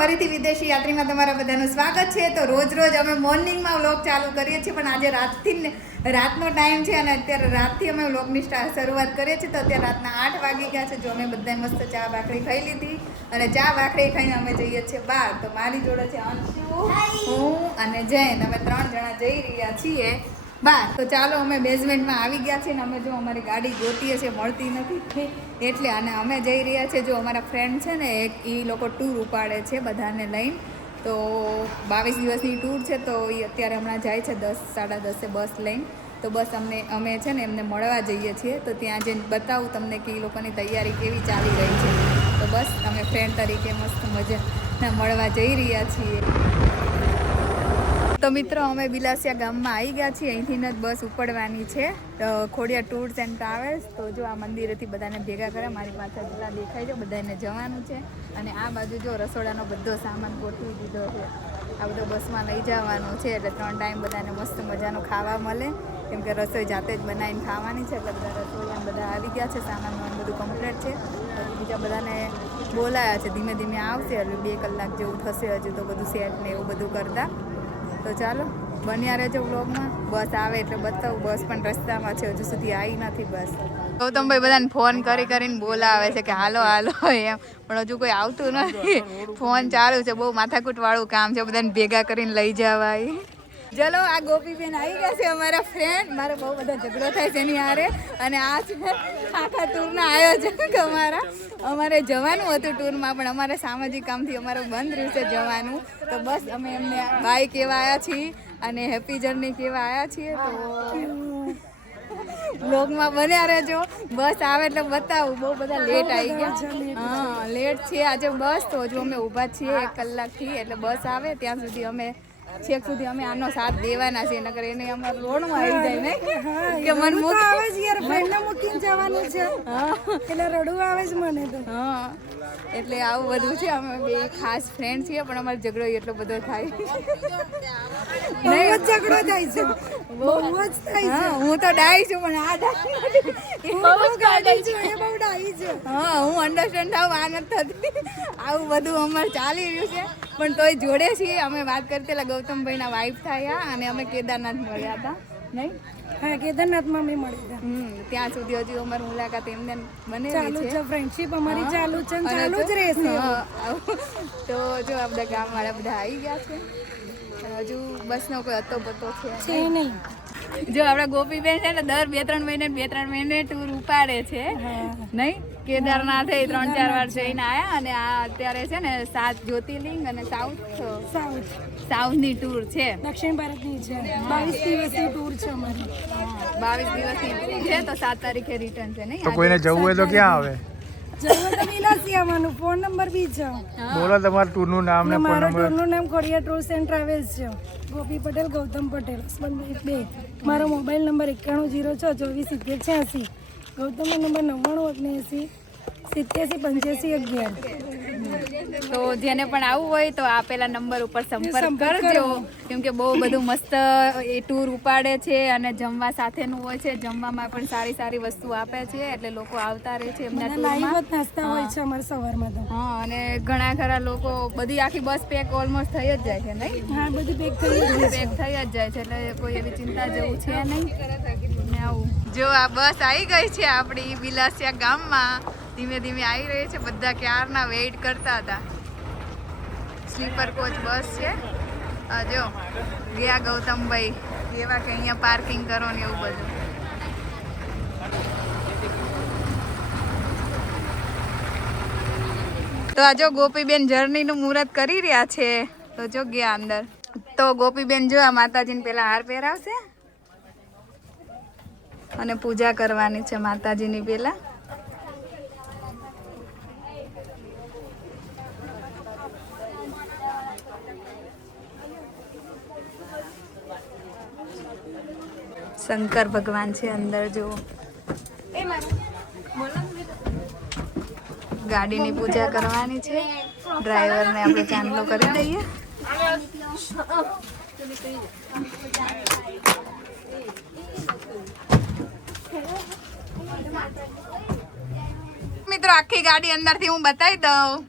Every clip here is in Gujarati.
ફરીથી વિદેશી યાત્રીમાં તમારા બધાનું સ્વાગત છે. તો રોજ રોજ અમે મોર્નિંગમાં વ્લોગ ચાલુ કરીએ છીએ પણ આજે રાતથી રાતનો ટાઈમ છે અને અત્યારે રાતથી અમે વ્લોગની શરૂઆત કરીએ છીએ. તો અત્યારે રાતના આઠ વાગી ગયા છે જો અમે બધાએ મસ્ત ચા ભાખરી ખાઈ લીધી. અને ચા ભાખરી ખાઈને અમે જઈએ છીએ બહાર. તો મારી જોડે છે અંશુ હું અને જૈન અમે ત્રણ જણા જઈ રહ્યા છીએ. બાર. તો ચાલો, અમે બેઝમેન્ટમાં આવી ગયા છીએ ને અમે જો અમારી ગાડી ગોતીએ છીએ, મળતી નથી. એટલે અને અમે જઈ રહ્યા છીએ. જો અમારા ફ્રેન્ડ છે ને એ લોકો ટૂર ઉપાડે છે બધાને લઈને. તો બાવીસ દિવસની ટૂર છે, તો એ અત્યારે હમણાં જાય છે દસ, સાડા દસે બસ લઈને. તો બસ અમને, અમે છે ને, એમને મળવા જઈએ છીએ. તો ત્યાં જઈને બતાવું તમને કે એ લોકોની તૈયારી કેવી ચાલી રહી છે. તો બસ, અમે ફ્રેન્ડ તરીકે મસ્ત મજા મળવા જઈ રહ્યા છીએ. તો મિત્રો, અમે બિલાસિયા ગામમાં આવી ગયા છીએ. અહીંથી જ બસ ઉપડવાની છે. ખોડિયા ટૂર્સ એન્ડ ટ્રાવેલ્સ તો જો આ મંદિરેથી બધાને ભેગા કરે, મારી પાછળ જેટલા દેખાય છે બધાને જવાનું છે. અને આ બાજુ જો રસોડાનો બધો સામાન ગોઠવી દીધો છે. આ બધો બસમાં લઈ જવાનું છે, એટલે ત્રણ ટાઈમ બધાને મસ્ત મજાનું ખાવા મળે. કેમ કે રસોઈ જાતે જ બનાવીને ખાવાની છે, એટલે બધા રસોઈયા બધા આવી ગયા છે સામાન બધું કમ્પ્લીટ છે. બીજા બધાને બોલાયા છે, ધીમે ધીમે આવશે એટલે બે કલાક જેવું થશે, હજુ તો બધું સેટ ને એવું બધું કરતા. તો ચાલો, બન્યા રહેજો વ્લોગમાં. બસ આવે એટલે બતાવું. બસ પણ રસ્તામાં છે, હજુ સુધી આવી નથી બસ. ગૌતમભાઈ બધાને ફોન કરી કરીને બોલાવે છે કે હાલો હાલો, એમ. પણ હજુ કોઈ આવતું નથી. ફોન ચાલુ છે, બહુ માથાકૂટ વાળું કામ છે, બધાને ભેગા કરીને લઈ જવાય. ચલો આ ગોપીબેન આવી ગયા છે અમારા ફ્રેન્ડ મારો બહુ બધા ઝઘડો થાય છે એની હારે. અને આ છે આખા ટૂરના આયોજક અમારા. અમારે જવાનું હતું ટૂરમાં પણ અમારે સામાજિક કામથી અમારે બંધ રહ્યું છે જવાનું. તો બસ અમે એમને બાય કેવા આવ્યા છીએ અને હેપી જર્ની કેવા આવ્યા છીએ. તો બ્લોગમાં બન્યા રહેજો. બસ આવે એટલે બતાવું. બહુ બધા લેટ આવી ગયા. હા લેટ છે આજે બસ તો હજુ અમે ઊભા છીએ એક કલાકથી. એટલે બસ આવે ત્યાં સુધી અમે છેક સુધી અમે આનો સાથ દેવાના છીએ નકર એને અમાર રોડમાં આવી જાય ને. કે મન મૂક આવે છે યાર ભાઈને મૂકીને જવાનું છે. એટલે રડવું આવે છે મને તો. હા એટલે આવું બધું છે અમે બે ખાસ ફ્રેન્ડ છીએ પણ અમારો ઝઘડો એટલો બધો થાય. બહુ જ ઝઘડો થાય છે. બહુ જ થાય હા હું તો ડાઈ છું પણ આ ડાઈ છે બહુ ગાડી છે એ બહુ ડાઈ છે. હા હું અન્ડરસ્ટેન્ડ થાવ આ નથી થતી. આવું બધું અમારે ચાલી રહ્યું છે. પણ તોય જોડે છીએ. અમે વાત કરી પેલા ગૌતમભાઈના વાઈફ થયા અને અમે કેદારનાથ મળ્યા હતા. નહીં? હા કેદારનાથમાં અમે મળી ગયા. હમ ત્યાં સુધી હજી અમારી મુલાકાત એમને બને ચાલુ છે. ફ્રેન્ડશિપ અમારી ચાલુ છે ને ચાલુ જ રહેશે તો જો આ બધા ગામવાળા બધા આવી ગયા છે. હજુ બસનો કોઈ અતો પતો છે છે નહીં. જો આપણા ગોપીબેન છે ને દર બે ત્રણ મહિને બે ત્રણ મહિને ટૂર ઉપાડે છે. નહીં? કેદારનાથ એ ત્રણ ચાર વાર જઈને આયા અને આ અત્યારે છે ને સાત જ્યોતિર્લિંગ અને સાઉથ સાઉથ. સાઉથની ટૂર છે. દક્ષિણ ભારતની છે. બાવીસ દિવસની ટૂર છે અમારી. બાવીસ દિવસની ટૂર છે તો સાત તારીખે રિટર્ન છે નહીં? કોઈને જવું હોય તો ક્યાં આવે ફોન નંબર બી છે. બોલો તમારું ટૂરનું નામ ને ફોન નંબર ટૂરનું નામ ખોડિયા ટૂર્સ એન્ડ ટ્રાવેલ્સ છે. ગોપી પટેલ ગૌતમ પટેલ બે. મારો મોબાઈલ નંબર એકાણું જીરો છ ચોવીસ સિત્તેર છ્યાસી. ગૌતમનો નંબર નવ્વાણું ઓગણએંસી સિત્યાસી પંચ્યાસી અગિયાર. તો જેને પણ આવવું હોય તો આપેલા નંબર ઉપર સંપર્ક કરજો. કેમ કે બહુ બધું મસ્ત એ ટૂર ઉપાડે છે અને જમવા સાથેનું હોય છે. જમવામાં પણ સારી સારી વસ્તુ આપે છે એટલે લોકો આવતા રહે છે એમના ટૂરમાં નાસ્તા હોય છે અમારા સવારમાં તો. હા અને ઘણા ખરા લોકો બધી આખી બસ પેક ઓલમોસ્ટ થઈ જ જાય છે નહીં? હા બધી પેક થઈ જ પેક થઈ જ જાય છે એટલે કોઈ એવી ચિંતા જેવું છે નહીં. ને આવું. જો આ બસ આવી ગઈ છે આપણી બિલાસિયા ગામમાં. ધીમે ધીમે આવી રહી છે, બધા ક્યારના વેઇટ કરતા હતા. સ્લીપર કોચ બસ છે. જો, ગયા ગૌતમભાઈ એવા કે અહીંયા પાર્કિંગ કરો ને એવું બધું. તો આ જો ગોપીબેન જર્નીનું મુહૂર્ત કરી રહ્યા છે. તો જો ગયા અંદર. તો ગોપીબેન જો આ માતાજીને પેલા હાર પહેરાવશે. અને પૂજા કરવાની છે માતાજીની પેલા શંકર ભગવાન છે અંદર, જુઓ. ગાડીની પૂજા કરવાની છે. ડ્રાઈવરને આપણે ચાંદલો કરી દઈએ મિત્રો આખી ગાડી અંદરથી હું બતાવી દઉં.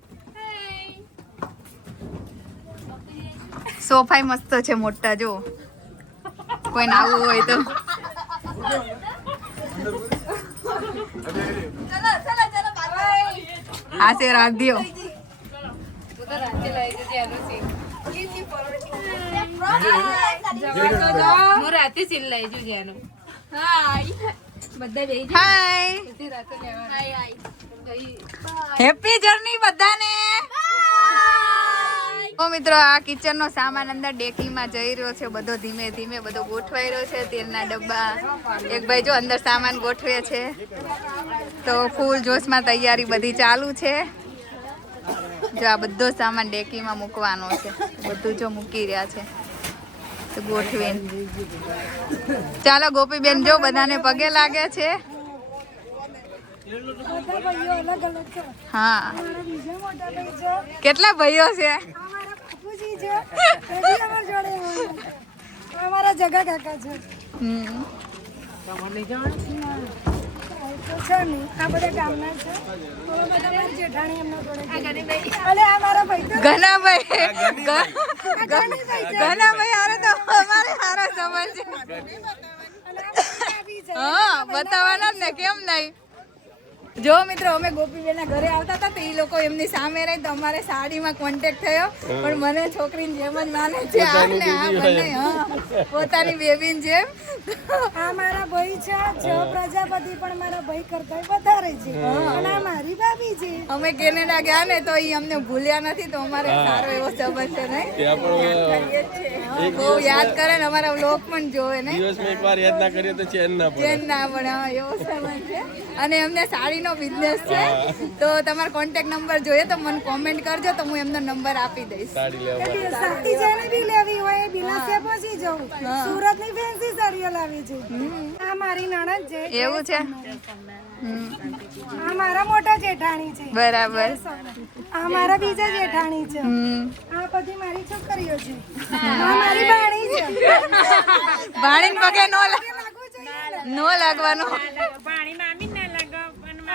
સોફાઈ મસ્ત છે મોટા જો. કોઈ આવવું હોય તો. આ છે રાધ્યો. હું રાતે સિલાઈ છું જેનું હાય. હેપી જર્ની બધાને. તો મિત્રો આ કિચન નો સામાન અંદર ડેકીમાં જઈ રહ્યો છે. બધો ધીમે ધીમે બધો ગોઠવાઈ રહ્યો છે. તેલના ડબ્બા. એક ભાઈ જો અંદર સામાન ગોઠવે છે. તો ફૂલ જોશમાં તૈયારી બધી ચાલુ છે. જો આ બધો સામાન ડેકીમાં મૂકવાનો છે. બધું જો મૂકી રહ્યા છે. તો ગોઠવીને. ચાલો ગોપીબેન જો બધાને પગે લાગે છે. હા. મારા બીજા મોટા ભાઈ છે કેટલા ભાઈઓ છે? અમારા જગા કાકા છે. તો છે નહીં આ બધા ગામના છે. હવે બધા મારી જેઠાણી એમના જોડે અલે આ મારા ભાઈ તો ઘનાભાઈ ઘનાભાઈ હારે તો અમારે હારા છે. હા બતાવવાના ને કેમ નહીં? જો મિત્રો અમે ગોપીબેનના ઘરે આવતા હતા તો એ લોકો એમની સામે રહી તો અમારે સાડીમાં કોન્ટેક્ટ થયો. પણ મને છોકરીની જેમ જ માને છે આ ને આ બંને હા પોતાની બેબીની જેમ. આ મારા ભાઈ છે જો પ્રજાપતિ પણ મારા ભાઈ કરતા વધારે છે. અને આ મારી ભાભી છે. અમે કેનેડા ગયા ને તો એ અમને ભૂલ્યા નથી તો અમારે સારો એવો સંબંધ છે નહીં? બહુ યાદ કરે ને અમારા લોક પણ જોવે ને. દિવસમાં એકવાર યાદ ના કરીએ તો ચેન ના પડે. ચેન ના પડે હા, એવો સંબંધ છે. અને અમને સાડીનો બિઝનેસ છે. તો તમારો કોન્ટેક્ટ નંબર જોઈએ તો મને કોમેન્ટ કરજો તો હું એમનો નંબર આપી દઈશ. સાડી લેવા સાડી જેને બી લેવી હોય એ બિલાસે પહોંચી જવું સુરતની ફેન્સી સાડીઓ લાવી છે. આ મારી નણંદ છે. એવું છે? આ મારા મોટા જેઠાણી છે. બરાબર. આ મારા બીજા જેઠાણી છે. આ બધી મારી છોકરીઓ છે. આ મારી ભાણી છે. ભાણી પગે નો લા- લાગુ જોઈએ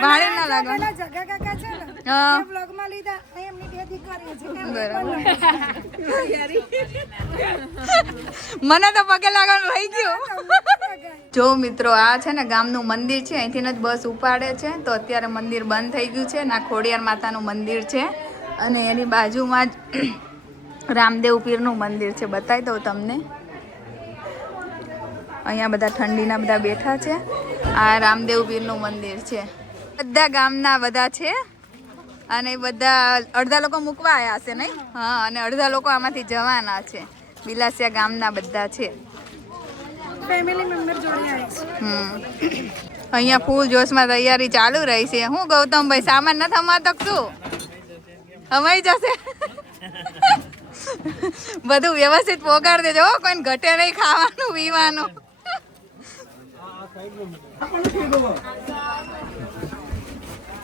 ને. નો લાગે જગા કાકા છે ને બ્લોગમાં લીધા એમની બે દીકરીઓ છે બરાબર. મને તો પગે લાગવાનું રહી ગયું. જો મિત્રો આ છે ને ગામનું મંદિર છે અહીંથી જ બસ ઉપાડે છે તો અત્યારે મંદિર બંધ થઈ ગયું છે ના ખોડિયાર માતાનું મંદિર છે અને એની બાજુમાં જ રામદેવ પીરનું મંદિર છે. બતાવી દઉં તમને. અહીંયા બધા ઠંડીના બધા બેઠા છે. આ રામદેવ પીરનું મંદિર છે. બધા ગામના બધા છે. અને બધા અડધા લોકો મૂકવા આવ્યા હશે નહીં? હા અને અડધા લોકો આમાંથી જવાના છે. બિલાસિયા ગામના બધા છે. ફેમિલી મેમ્બર જોડે હમ. અહીંયા ફૂલ જોશમાં તૈયારી ચાલુ રહી છે. હું ગૌતમભાઈ સામાન નથી અમાતો કે શું? અમાઈ જશે. બધું વ્યવસ્થિત પોગાડ દેજો. હો, કોઈને ઘટે નહીં ખાવાનું પીવાનું.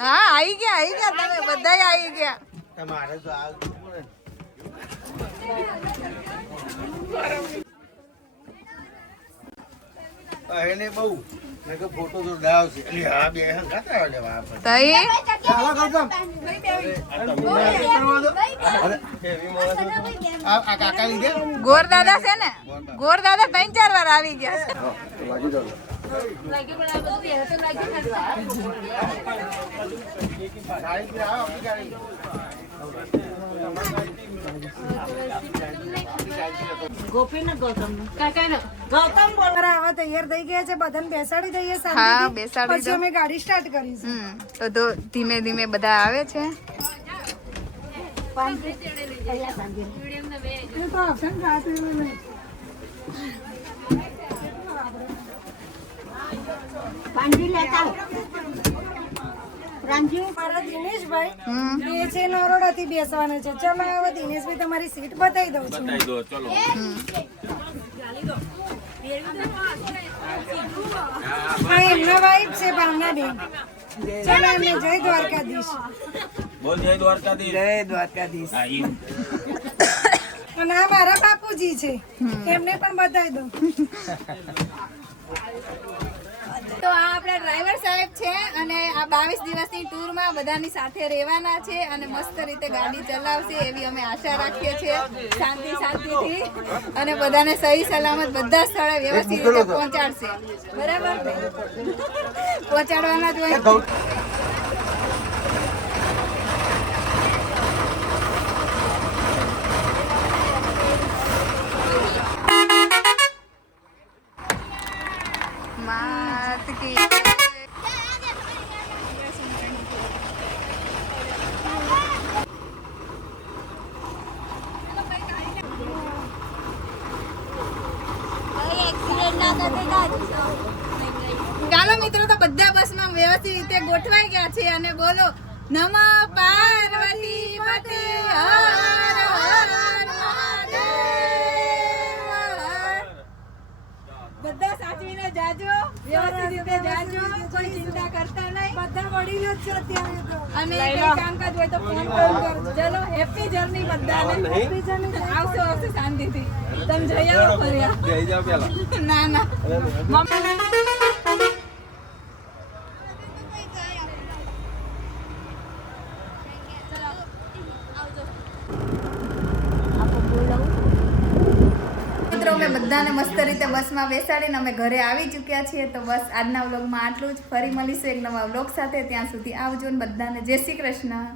હા આવી ગયા આવી ગયા તમે બધા આવી ગયા. તમારે તો એને બહુ. ફોટો તો ડાવ છે અલી હા બે હંગાતા લેવા આપણે તઈ? ચાલો ગૌતમ આ આ કાકા લીધે ગોર દાદા છે ને? ગોર દાદા ત્રણ ચાર વાર આવી ગયા છે. સાડી આવો આપણી ગાડી અમારા આવા તૈયાર થઈ ગયા છે બધાને બેસાડી દઈએ હા. બેસાડી પછી અમે ગાડી સ્ટાર્ટ કરીશું. તો તો ધીમે ધીમે બધા આવે છે. એ તો આવશે ને રાત્રે નહીં. મારા દિનેશભાઈ છે નરોડાથી બેસવાના છે. ચલો હવે દિનેશભાઈ તમારી સીટ બતાવી દઉં છું. હા એમના વાઈફ છે ભાવનાબેન. ચલો એમને જય દ્વારકાધીશ. બોલ જય દ્વારકાધીશ. જય દ્વારકાધીશ. અને આ મારા બાપુજી છે. એમને પણ બતાવી દો તો આ આપણા ડ્રાઈવર સાહેબ છે અને આ બાવીસ દિવસની ટૂરમાં બધાની સાથે રહેવાના છે અને મસ્ત રીતે ગાડી ચલાવશે એવી અમે આશા રાખીએ છીએ. શાંતિ, શાંતિથી અને બધાને સહી સલામત બધા સ્થળે વ્યવસ્થિત રીતે પહોંચાડશે. બરાબર પહોંચાડવાના જ હોય. માત કી ચાલો મિત્રો, તો બધા બસમાં વ્યવસ્થિત રીતે ગોઠવાઈ ગયા છે અને બોલો, નમ પાર્વતી પતે હર હર મહાદેવ બધા સાચવીને જાજો વ્યવસ્થિત રીતે જાજો કોઈ ચિંતા કરતા નહીં બધા વડીલો જ છે અત્યારે તો અને કઈ કામકાજ હોય તો ફોન ફોન કરજો ચલો હેપી જર્ની બધાને. બીજાને આવશો આવશે શાંતિથી. તમે જઈ આવો ફર્યા ના ના અમે બધાને મસ્ત રીતે બસમાં બેસાડીને અમે ઘરે આવી ચૂક્યા છીએ તો બસ આજના વ્લોગમાં આટલું જ. ફરી મળીશું એક નવા વ્લોગ સાથે. ત્યાં સુધી આવજો ને બધાને જય શ્રી કૃષ્ણ.